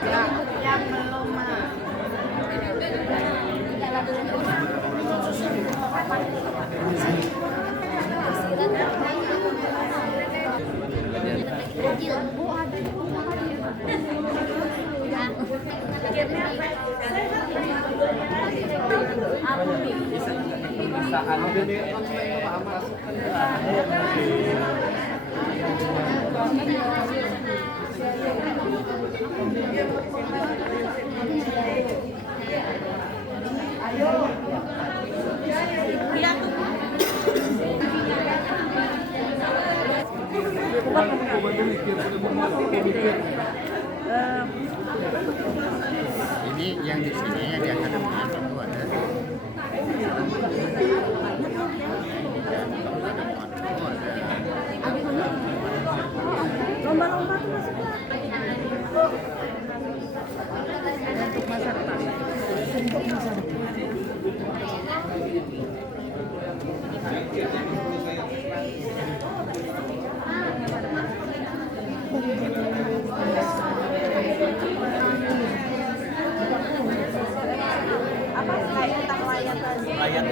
Ya, yang belum mah. Ini yang di sini yang di akademinya itu ada Lomba-lomba tuh masuklah. Untuk masa depan. Untuk masa depan. Apa kayak tentang layar tadi? Layar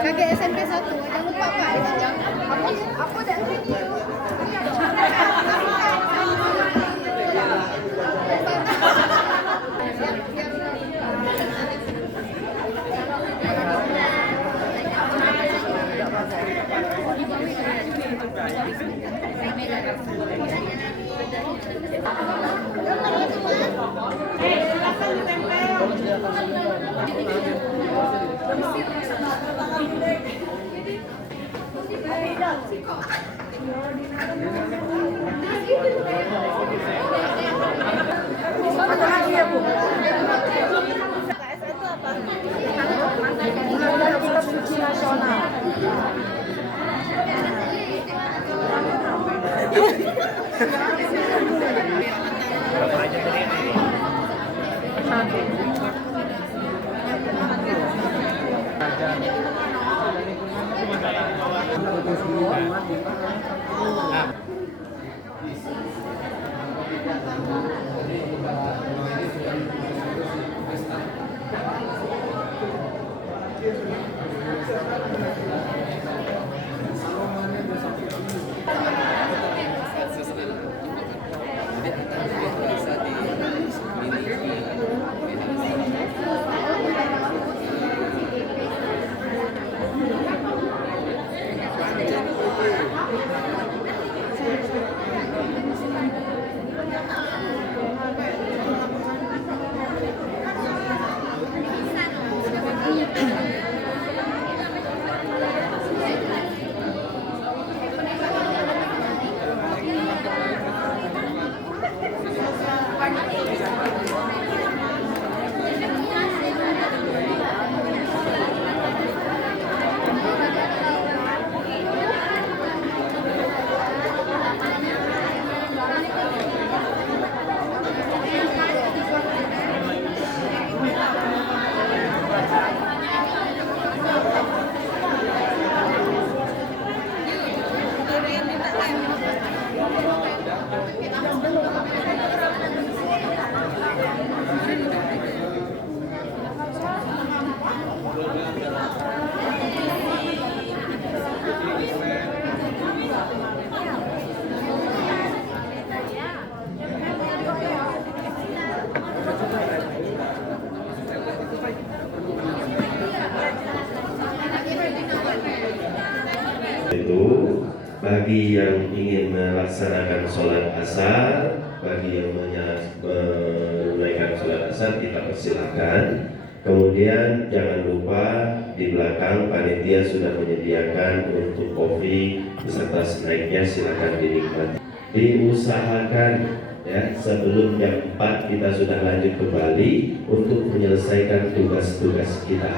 Kakek SMP 1, jangan lupa Pak. Aku udah Satu lagi ya, Bu. KSN itu apa? Kitab Suci Nasional. bagi yang ingin melaksanakan sholat asar, bagi yang menunaikan sholat asar kita persilahkan. Kemudian jangan lupa di belakang panitia sudah menyediakan untuk kopi beserta snacknya, silakan dinikmati. Diusahakan ya sebelum jam 4 kita sudah lanjut kembali untuk menyelesaikan tugas-tugas kita.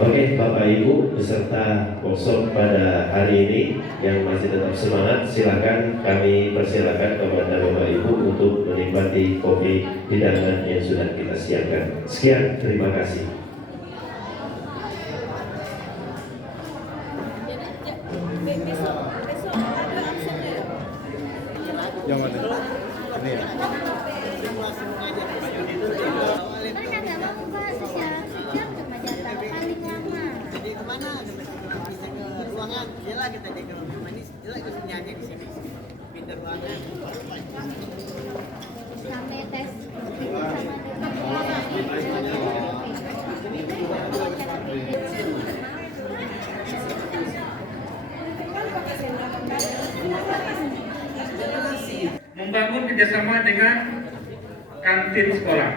Oke, Bapak Ibu beserta workshop pada hari ini yang masih tetap semangat, silakan kami persilakan kepada Bapak Ibu untuk menikmati kopi hidangan yang sudah kita siapkan. Sekian, terima kasih. Yang mana? Ini ya. Jelas kita jaga manis, jelas kita nyanyi di sini. Pindah ruangan. Sampai tes membangun kerjasama dengan kantin sekolah.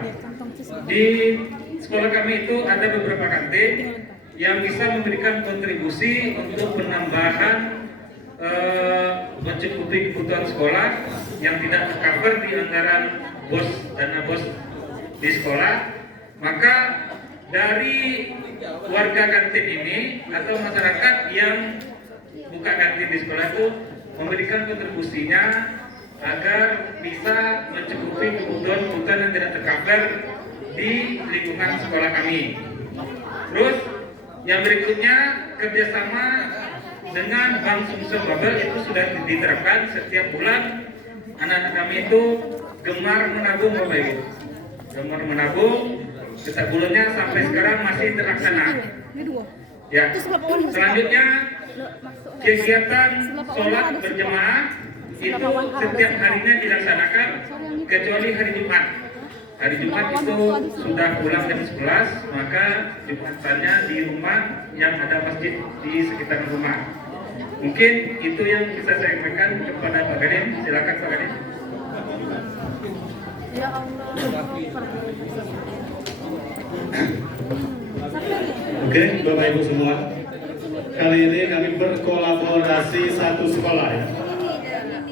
Di sekolah kami itu ada beberapa kantin yang bisa memberikan kontribusi untuk penambahan mencukupi kebutuhan sekolah yang tidak tercover di anggaran dana bos di sekolah. Maka dari warga kantin ini atau masyarakat yang buka kantin di sekolah itu memberikan kontribusinya agar bisa mencukupi kebutuhan-kebutuhan yang tidak tercover di lingkungan sekolah kami. Terus yang berikutnya, kerjasama dengan Bank Sumsel Babel itu sudah diterapkan setiap bulan. Anak-anak kami itu gemar menabung, Bapak Ibu. Gemar menabung, setiap bulannya sampai sekarang masih terlaksana. Ya. Selanjutnya, kegiatan sholat berjemaah itu setiap harinya dilaksanakan kecuali hari Jumat. Hari Jumat itu sudah pulang jam 11, maka Jumatannya di rumah yang ada masjid di sekitar rumah. Mungkin itu yang bisa saya sampaikan kepada Pak Kadin. Silakan Pak Kadin. Ya Allah. Oke, Bapak Ibu semua. Kali ini kami berkolaborasi satu sekolah ya.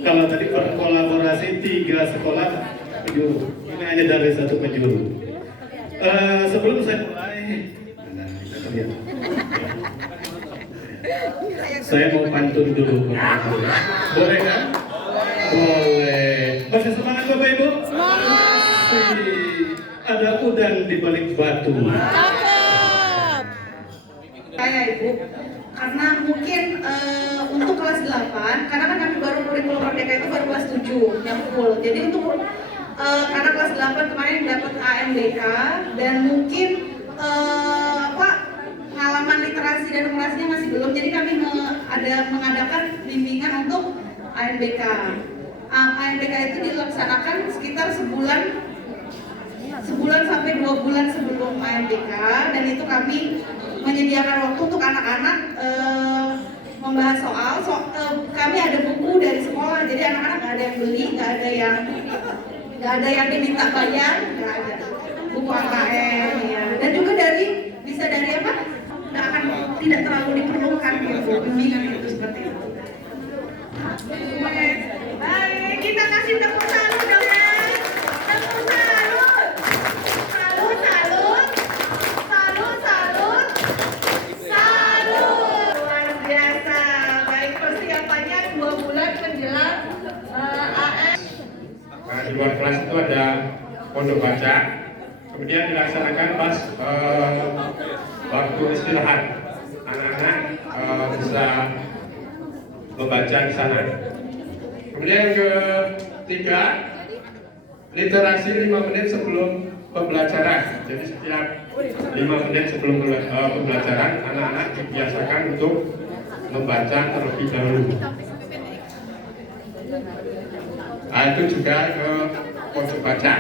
Kalau tadi berkolaborasi 3 sekolah penjuru. Ini hanya dari satu penjuru. Sebelum saya mulai, saya mau pantun dulu. Boleh kan? Boleh. Masih semangat Bapak Ibu? Semangat. Ada udang di balik batu. Saya Ibu, karena mungkin untuk kelas 8, karena kan kami baru kurikulum Merdeka itu baru kelas 7 yang full. Jadi untuk karena kelas 8 kemarin dapat AMBK dan mungkin pengalaman literasi dan numerasinya masih belum. Jadi kami mengadakan bimbingan untuk AMBK. AMBK itu dilaksanakan sekitar sebulan sampai 2 bulan sebelum AMBK, dan itu kami menyediakan waktu untuk anak-anak membahas soal. Kami ada buku dari sekolah, jadi anak-anak nggak ada yang beli, nggak ada yang diminta bayar, nggak ada. Buku AKM ya, dan juga bisa dari apa? Nggak akan tidak terlalu diperlukan gitu bimbingan itu seperti itu. Baik, kita kasih tepuk tangan dong ya. Tepuk salut. Salut. Luar biasa. Baik, persiapannya 2 bulan menjelang AS. Di luar kelas itu ada pondok baca, kemudian dilaksanakan pas waktu istirahat, anak-anak bisa membaca di sana. Kemudian yang ketiga, literasi 5 menit sebelum pembelajaran. Jadi setiap 5 menit sebelum pembelajaran, anak-anak dibiasakan untuk membaca terlebih dahulu. Nah, itu juga ke pondok baca.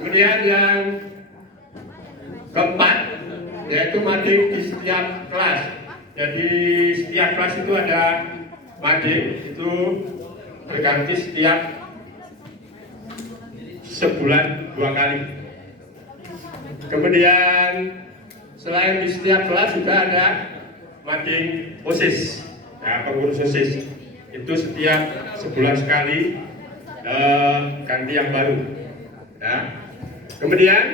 Kemudian yang keempat, yaitu mading di setiap kelas. Jadi setiap kelas itu ada mading itu berganti setiap sebulan 2 kali. Kemudian selain di setiap kelas juga ada mading OSIS, ya, pengurus OSIS itu setiap sebulan sekali ganti yang baru. Ya. Kemudian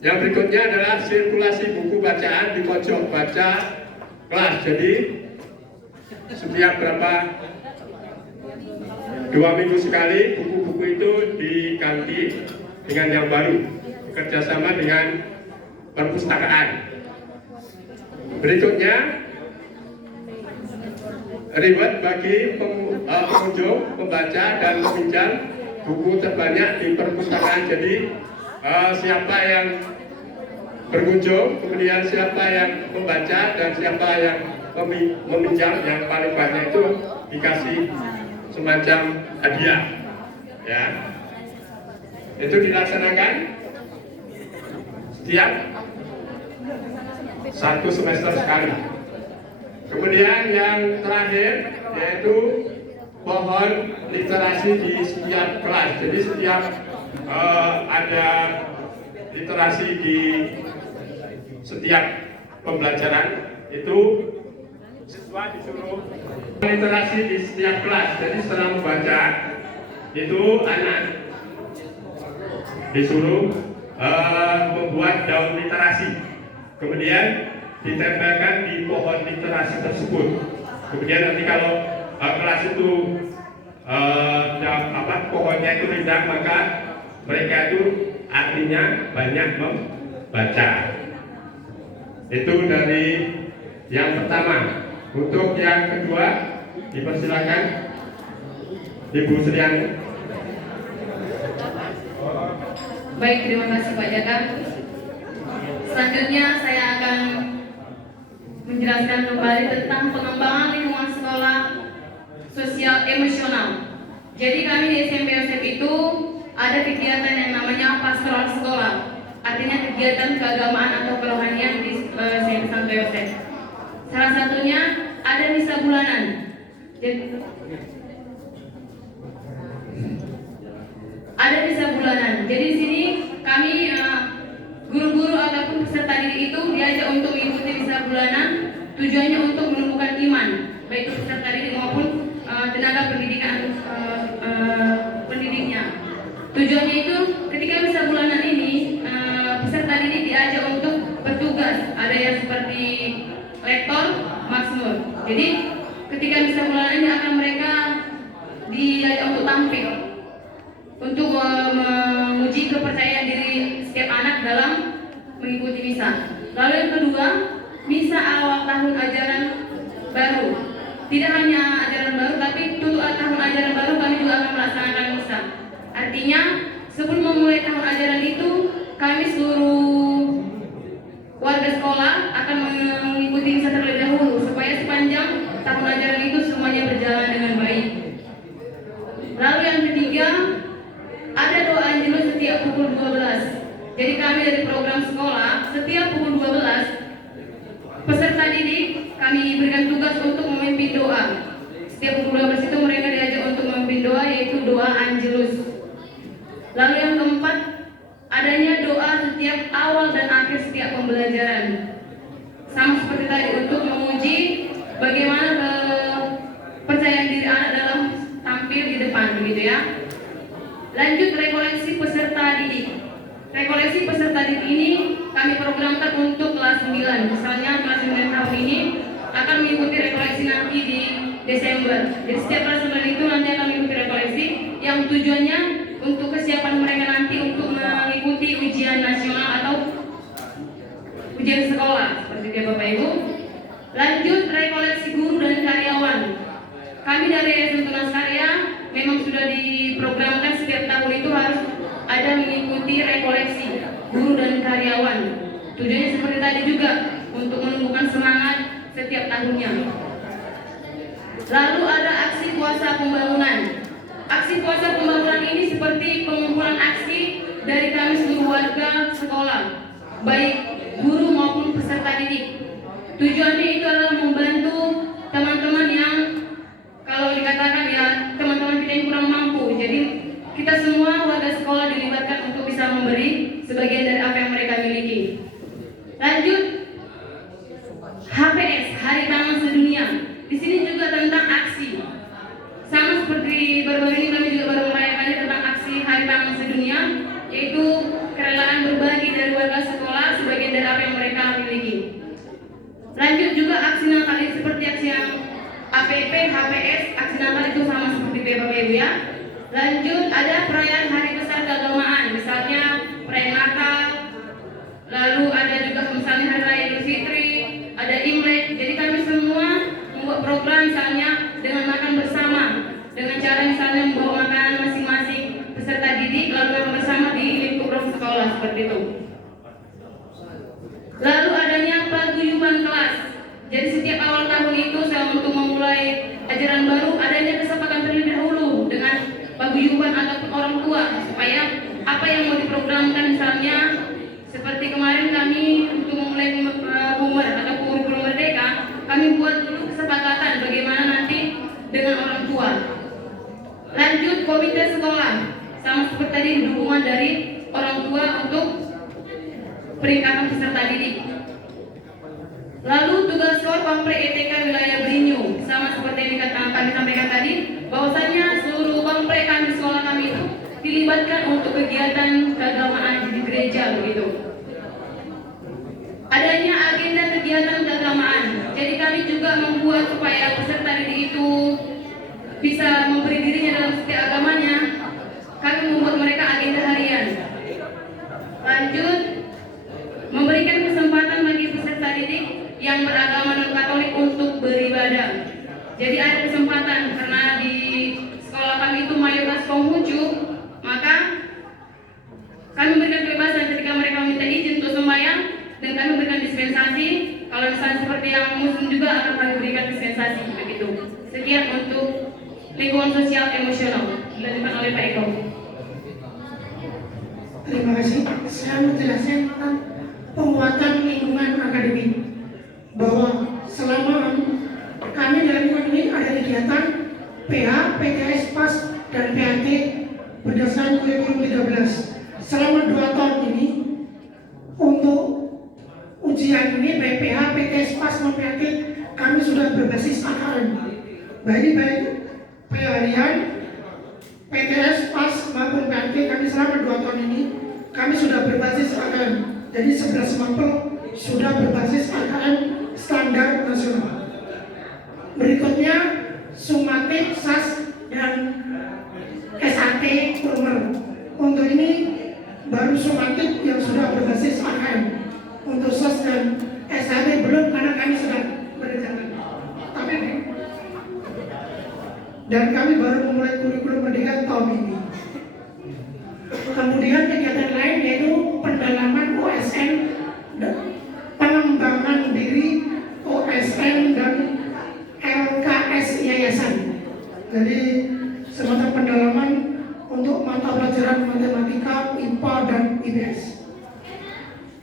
yang berikutnya adalah sirkulasi buku bacaan di pojok baca kelas. Jadi setiap berapa 2 minggu sekali buku-buku itu diganti dengan yang baru, kerjasama dengan perpustakaan. Berikutnya reward bagi pengunjung, pembaca dan peminjam buku terbanyak di perpustakaan. Jadi siapa yang berkunjung, kemudian siapa yang membaca dan siapa yang meminjam yang paling banyak itu dikasih semacam hadiah, ya. Itu dilaksanakan setiap 1 semester sekali. Kemudian yang terakhir yaitu pohon literasi di setiap kelas. Jadi setiap ada literasi di setiap pembelajaran itu siswa disuruh literasi di setiap kelas. Jadi setelah membaca itu anak disuruh membuat daun literasi, kemudian ditempelkan di pohon literasi tersebut. Kemudian nanti kalau kelas itu pohonnya itu rindang, maka mereka itu artinya banyak membaca. Itu dari yang pertama. Untuk yang kedua, dipersilakan Ibu Sriani. Baik, terima kasih Pak Jaka. Selanjutnya saya akan menjelaskan kembali tentang pengembangan lingkungan sekolah sosial emosional. Jadi kami di SMP OSEP itu ada kegiatan yang namanya pastoral sekolah, artinya kegiatan keagamaan atau kerohanian di SMP Santo Yosef. Salah satunya ada misa bulanan. Ada misa bulanan. Jadi di sini kami guru-guru ataupun peserta didik itu diajak untuk mengikuti misa bulanan. Tujuannya untuk menumbuhkan iman, baik peserta didik maupun tenaga pendidikan pendidiknya. Tujuannya itu ketika misa bulanan ini peserta didik diajak untuk bertugas. Ada yang seperti lektor, mazmur. Jadi ketika misa bulanan ini akan mereka diajak untuk tampil, untuk menguji kepercayaan diri setiap anak dalam mengikuti misa. Lalu yang kedua, misa awal tahun ajaran baru. Tidak hanya ajaran baru, tapi untuk tahun ajaran baru kami juga akan melaksanakan misa. Artinya sebelum memulai tahun ajaran itu, kami seluruh warga sekolah akan mengikuti misa terlebih dahulu supaya sepanjang tahun ajaran itu semuanya berjalan dengan baik. Lalu yang ketiga, ada doa Angelus setiap pukul 12. Jadi kami dari program sekolah setiap pukul 12 peserta didik kami berikan tugas untuk memimpin doa. Setiap pukul 12 itu mereka diajak untuk memimpin doa, yaitu doa Angelus. Lalu yang keempat, adanya doa setiap awal dan akhir setiap pembelajaran. Sama seperti tadi, untuk menguji bagaimana kepercayaan diri anak dalam tampil di depan, begitu ya. Lanjut, rekoleksi peserta didik. Rekoleksi peserta didik ini kami programkan untuk kelas 9. Misalnya kelas 9 tahun ini akan mengikuti rekoleksi nanti di Desember. Jadi setiap kelas 9 itu nanti akan mengikuti rekoleksi yang tujuannya untuk kesiapan mereka nanti untuk mengikuti ujian nasional atau ujian sekolah, seperti itu Bapak Ibu. Lanjut, rekoleksi guru dan karyawan. Kami dari Yayasan Tunas Karya memang sudah diprogramkan setiap tahun itu harus ada mengikuti rekoleksi guru dan karyawan. Tujuannya seperti tadi juga, untuk menumbuhkan semangat setiap tahunnya. Lalu ada aksi puasa pembangunan. Aksi puasa pembangunan ini seperti pengumpulan aksi dari kami seluruh warga sekolah, baik guru maupun peserta didik. Tujuannya itu adalah membantu teman-teman yang Lanjut, HPS, Hari Pangan Sedunia. Di sini juga tentang aksi. Sama seperti baru-baru ini kami juga baru merayakan tentang aksi Hari Pangan Sedunia, yaitu kerelaan berbagi dari warga sekolah sebagian dari apa yang mereka miliki. Lanjut juga aksi Natal seperti aksi yang APP, HPS, aksi Natal itu sama seperti Bapak-Ibu ya. Lanjut ada perayaan hari besar keagamaan, misalnya perayaan Natal, lalu ada juga misalnya Hari Raya Idul Fitri, ada Imlek. Jadi kami semua membuat program misalnya dengan makan bersama, dengan cara misalnya membawa makanan masing-masing peserta didik lalu makan bersama di lingkup sekolah seperti itu. Lalu adanya paguyuban kelas. Jadi setiap awal tahun itu untuk memulai ajaran baru adanya kesepakatan terlebih dahulu dengan paguyuban ataupun orang tua supaya apa yang mau diprogramkan misalnya seperti kemarin kami untuk memulai Humor atau kurikulum merdeka, kami buat dulu kesepakatan bagaimana nanti dengan orang tua. Lanjut komite sekolah, sama seperti tadi dukungan dari orang tua untuk peningkatan peserta didik. Lalu tugas skor Pampre ETK wilayah Beringin, sama seperti yang kami sampaikan tadi, bahwasanya seluruh Pampre kami sekolah kami itu dilibatkan untuk kegiatan keagamaan di gereja begitu. Adanya agenda kegiatan keagamaan, jadi kami juga membuat supaya peserta didik itu bisa memberi dirinya dalam setiap agamanya. Kami membuat mereka agenda harian. Lanjut, memberikan kesempatan bagi peserta didik yang beragama non-Katolik untuk beribadah. Jadi ada kesempatan karena di sekolah kami itu mayoritas Konghucu, maka kami berikan kebebasan ketika mereka meminta izin untuk sembahyang dan kami berikan dispensasi. Kalau misalnya seperti yang Muslim juga akan kami berikan dispensasi begitu. Sekian untuk lingkungan sosial emosional dilanjutkan oleh Pak Eko. Terima kasih. Saya menjelaskan tentang penguatan lingkungan akademik, bahwa selama kami dalam lingkungan ini ada kegiatan PH, PTS, PAS, dan PAT berdasarkan kurikulum 13. Selama 2 tahun ini untuk ujian ini baik PH, PTS, PAS, maupun PAT kami sudah berbasis AKM. Baik PH harian, PTS, PAS, maupun PAT kami selama 2 tahun ini kami sudah berbasis AKM. Jadi 11 mapel sudah berbasis AKM standar nasional. Berikutnya Sumatik, SAS, dan SAT Kurmer. Untuk ini baru Sumatik yang sudah berbasis AKM. Untuk SAS dan SAT belum karena kami sedang berjalan. Tapi dan kami baru memulai kurikulum merdeka tahun ini. Kemudian kegiatan lain yaitu pendalaman OSN, pengembangan diri OSN dan LKS yayasan. Jadi semacam pendalaman untuk mata pelajaran matematika, IPA dan IPS.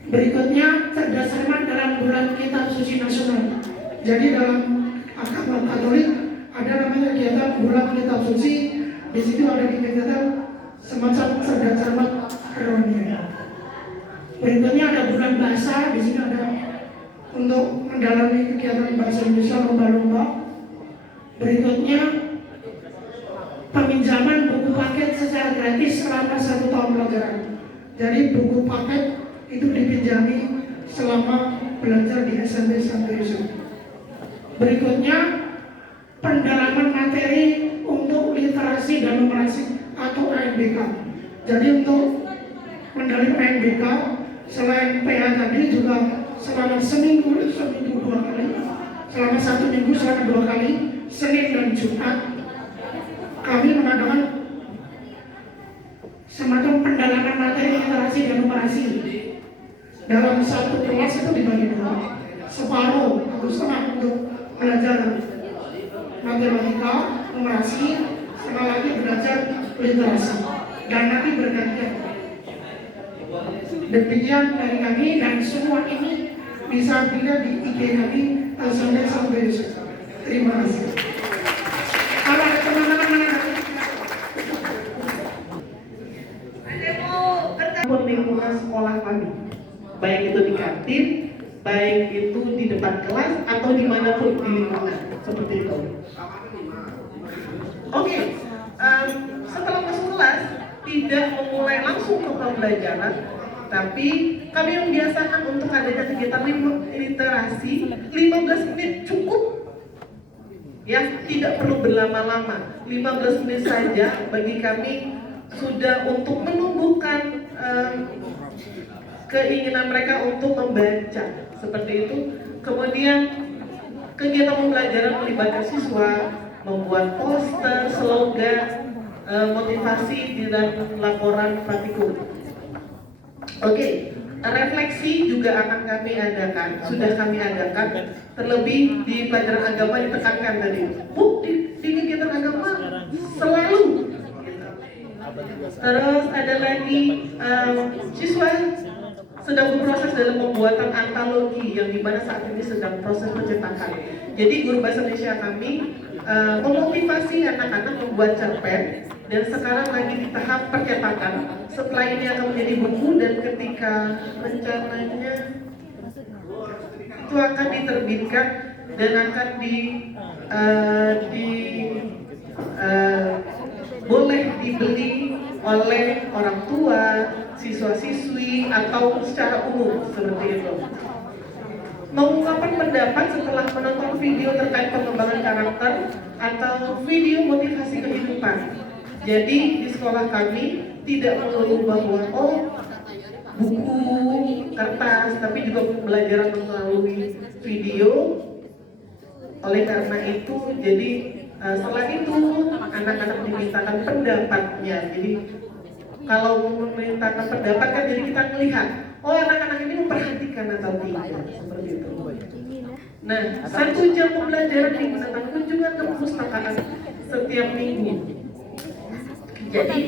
Berikutnya cerdas cermat dalam bulan Kitab Suci Nasional. Jadi dalam agama Katolik ada namanya kegiatan bulan Kitab Suci. Di situ ada kegiatan semacam cerdas cermat kerohanian. Berikutnya ada bulan bahasa. Di sini ada untuk mendalami kegiatan bahasa Indonesia lomba-lomba. Berikutnya peminjaman buku paket secara gratis selama 1 tahun pelajaran. Jadi buku paket itu dipinjami selama belajar di SMP Santo Yusuf. Berikutnya pendalaman materi untuk literasi dan numerasi atau ANBK. Jadi untuk mendalami ANBK selain PH tadi juga selama seminggu 2 kali, selama 1 minggu selama 2 kali, Senin dan Jumat kami mengadakan semacam pendalaman materi literasi dan numerasi. Dalam 1 kelas itu dibagi 2, separuh atau setengah untuk belajar matematika, numerasi, setengah lagi belajar literasi, dan nanti bergantian. Demikian dari kami, dan semua ini bisa dilihat di IG kami Alexander Santo Yusuf. Terima kasih. Kalau ada teman-teman lingkungan sekolah kami, baik itu di kantin baik itu di depan kelas atau dimanapun di lingkungan, seperti itu. Oke, setelah masuk kelas tidak memulai langsung ke pembelajaran, tapi kami membiasakan untuk adanya kegiatan literasi 15 menit cukup. Ya, tidak perlu berlama-lama. 15 menit saja bagi kami sudah untuk menumbuhkan keinginan mereka untuk membaca, seperti itu. Kemudian kegiatan pembelajaran melibatkan siswa membuat poster, slogan, motivasi dan laporan praktikum. Oke, refleksi juga akan kami adakan, sudah kami adakan, terlebih di pelajaran agama ditekankan tadi. Di kegiatan agama selalu. Terus ada lagi siswa sedang berproses dalam pembuatan antologi yang dimana saat ini sedang proses pencetakan. Jadi guru bahasa Indonesia kami memotivasi anak-anak membuat cerpen dan sekarang lagi di tahap percetakan. Setelah ini akan menjadi buku dan ketika rencananya itu akan diterbitkan dan akan boleh dibeli oleh orang tua, siswa-siswi atau secara umum seperti itu. Mengungkapkan pendapat setelah menonton video terkait pengembangan karakter atau video motivasi kehidupan. Jadi di sekolah kami tidak melulu bahwa buku, kertas, tapi juga pembelajaran melalui video. Oleh karena itu, jadi setelah itu anak-anak dimintakan pendapatnya. Jadi kalau memintakan pendapat kan jadi kita melihat, anak-anak ini memperhatikan atau tidak, seperti itu. Nah, 1 jam pembelajaran digunakan kunjungan ke perpustakaan setiap minggu. Jadi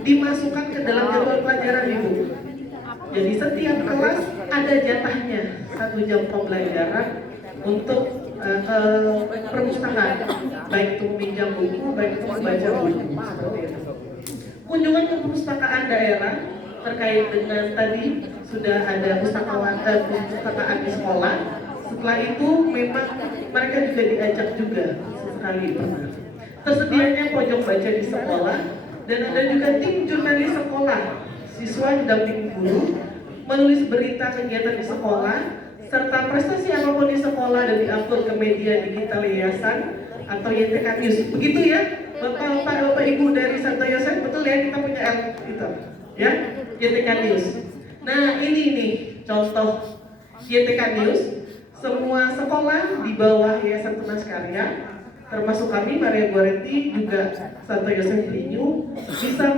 dimasukkan ke dalam jadwal pelajaran Ibu. Jadi setiap kelas ada jatahnya 1 jam pembelajaran untuk perpustakaan, baik itu meminjam buku, baik itu membaca buku, seperti itu. Kunjungan ke perpustakaan daerah terkait dengan tadi sudah ada perpustakaan di sekolah. Setelah itu memang mereka juga diajak juga sekali pernah. Tersedianya pojok baca di sekolah dan ada juga tim jurnalis sekolah. Siswa didampingi guru menulis berita kegiatan di sekolah serta prestasi apapun di sekolah dan diupload ke media digital yayasan atau YTK News. Begitu ya, Bapak Ibu dari Santo Yosef, betul ya kita punya itu, ya YTK News. Nah ini nih contoh YTK News. Semua sekolah di bawah Yayasan Tunas Karya, termasuk kami Maria Goretti juga Santo Yosef Linyu, bisa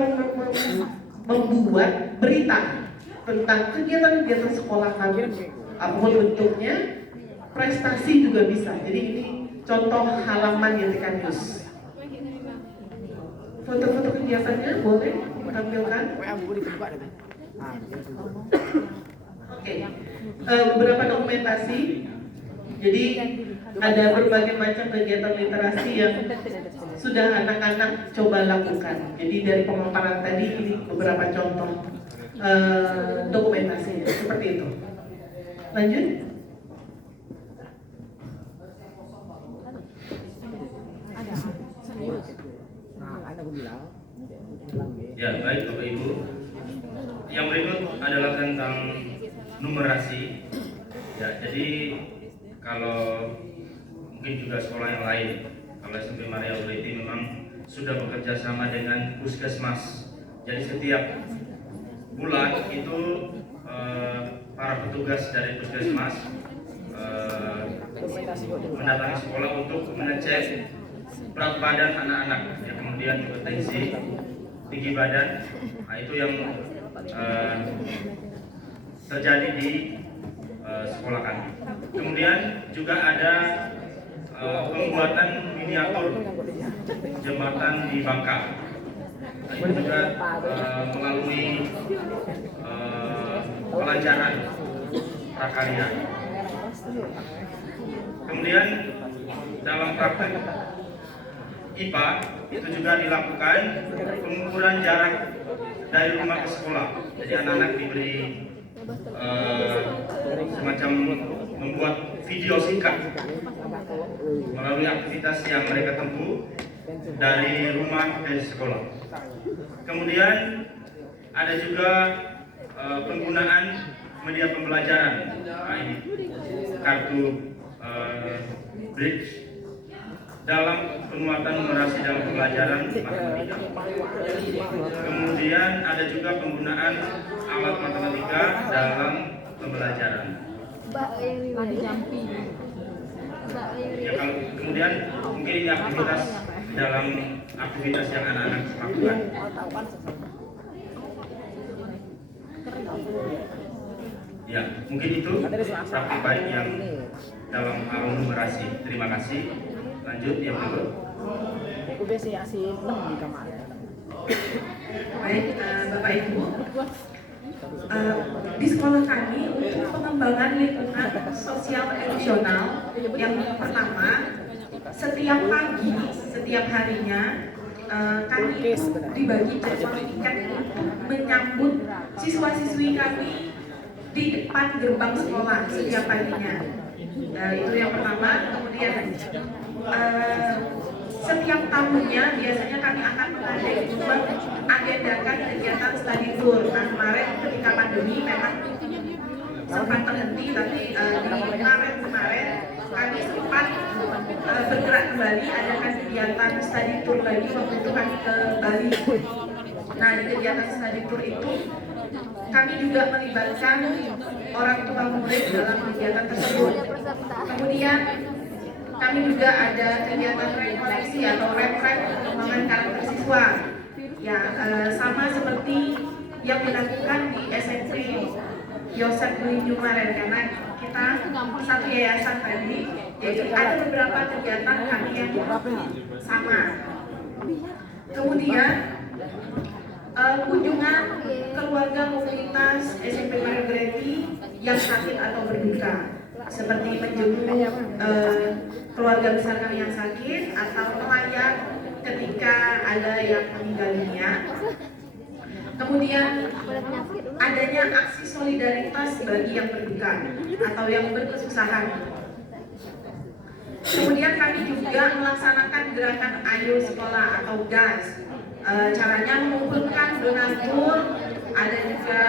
membuat berita tentang kegiatan-kegiatan sekolah kami, apapun bentuknya, prestasi juga bisa. Jadi ini contoh halaman YTK News. Foto-foto kegiatannya boleh ditampilkan. Oke, beberapa dokumentasi. Jadi ada berbagai macam kegiatan literasi yang sudah anak-anak coba lakukan. Jadi dari pemaparan tadi ini beberapa contoh dokumentasi seperti itu. Lanjut. Ya, baik Bapak Ibu. Yang berikut adalah tentang numerasi. Ya, jadi kalau mungkin juga sekolah yang lain, kalau SMP Maria Goretti memang sudah bekerja sama dengan Puskesmas. Jadi setiap bulan itu para petugas dari Puskesmas mendatangi sekolah untuk mengecek berat badan anak-anak, ya, kemudian juga tensi, tinggi badan. Nah, itu yang terjadi di sekolah kami. Kemudian juga ada pembuatan miniatur jembatan di Bangka. Nah, itu juga melalui pelajaran prakarya. Kemudian dalam praktek IPA itu juga dilakukan pengukuran jarak dari rumah ke sekolah. Jadi anak-anak diberi semacam membuat video singkat melalui aktivitas yang mereka tempuh dari rumah ke sekolah. Kemudian ada juga penggunaan media pembelajaran. Nah, ini kartu bridge dalam penguatan numerasi dalam pembelajaran matematika. Kemudian ada juga penggunaan alat matematika dalam pembelajaran. Ya, kalau kemudian mungkin ini aktivitas dalam aktivitas yang anak-anak lakukan. Ya, mungkin itu praktik baik yang dalam hal numerasi. Terima kasih. Lanjut yang berikut. Baik, Bapak Ibu, di sekolah kami untuk pengembangan lingkungan sosial emosional yang pertama, setiap pagi, setiap harinya kami dibagi jadwal tiket menyambut siswa-siswi kami di depan gerbang sekolah setiap paginya. Itu yang pertama. Kemudian setiap tahunnya biasanya kami akan mengagendakan kegiatan study tour. Nah, kemarin ketika pandemi memang sempat terhenti, tapi di Maret kemarin kami sempat bergerak kembali, adakan kegiatan study tour lagi. Waktu itu kami ke Bali. Nah, di kegiatan study tour itu kami juga melibatkan orang tua murid dalam kegiatan tersebut. Kemudian kami juga ada kegiatan rekoleksi atau reprek pengembangan karakter siswa. Ya, sama seperti yang dilakukan di SMP Yosef Beli kemarin, karena kita satu yayasan tadi, jadi ada beberapa kegiatan kami yang sama. Kemudian kunjungan keluarga komunitas SMP Margaretti yang sakit atau berduka, seperti menjenguk keluarga besar kami yang sakit atau melayat ketika ada yang meninggal dunia. Kemudian adanya aksi solidaritas bagi yang berduka atau yang berkesusahan. Kemudian kami juga melaksanakan gerakan Ayo Sekolah atau GAS. Caranya mengumpulkan donatur, ada juga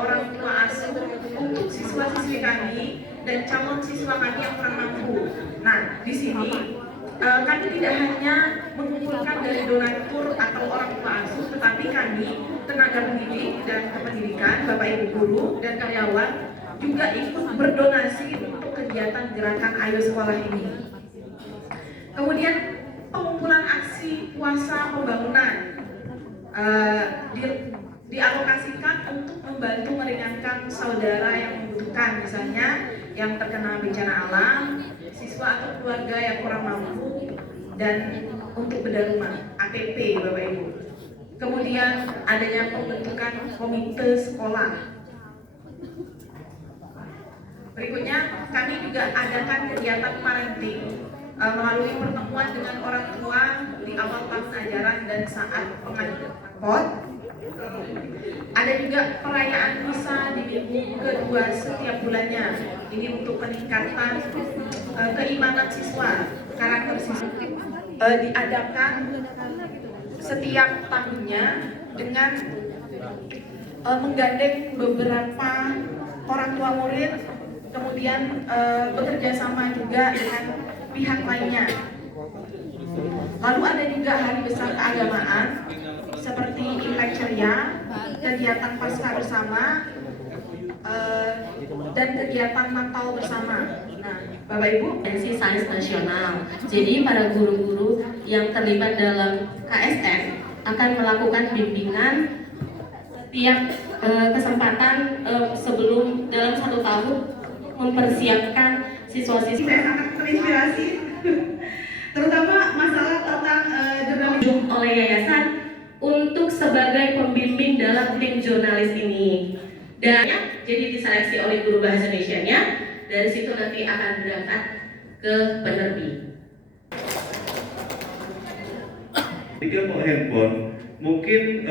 orang tua asuh untuk siswa-siswi kami dan calon siswa kami yang kurang mampu. Nah, di sini kami tidak hanya mengumpulkan dari donatur atau orang tua asuh, tetapi kami tenaga pendidik dan kependidikan, Bapak Ibu guru dan karyawan juga ikut berdonasi untuk kegiatan gerakan Ayo Sekolah ini. Kemudian pengumpulan aksi puasa pembangunan dialokasikan untuk membantu meringankan saudara yang membutuhkan, misalnya yang terkena bencana alam, siswa atau keluarga yang kurang mampu, dan untuk bedah rumah APP, Bapak Ibu. Kemudian adanya pembentukan komite sekolah. Berikutnya kami juga adakan kegiatan parenting melalui pertemuan dengan orang tua di awal tahun ajaran dan saat pengajian pot. Ada juga perayaan misa di minggu kedua setiap bulannya. Ini untuk peningkatan keimanan siswa, karakter siswa. Diadakan setiap tahunnya dengan menggandeng beberapa orang tua murid, kemudian bekerja sama juga dengan pihak lainnya. Lalu ada juga hari besar keagamaan seperti Imlek Ceria, kegiatan Pasca bersama, dan kegiatan Natal bersama. Nah, Bapak Ibu, Konferensi Sains Nasional. Jadi para guru-guru yang terlibat dalam KSN akan melakukan bimbingan setiap kesempatan sebelum dalam 1 tahun mempersiapkan siswa-siswa. Saya sangat terinspirasi, terutama masalah tentang jurnalisme oleh yayasan untuk sebagai pembimbing dalam tim jurnalis ini. Dan jadi diseleksi oleh guru bahasa Indonesianya, dari situ nanti akan berangkat ke penerbit. Ketika mau handphone, mungkin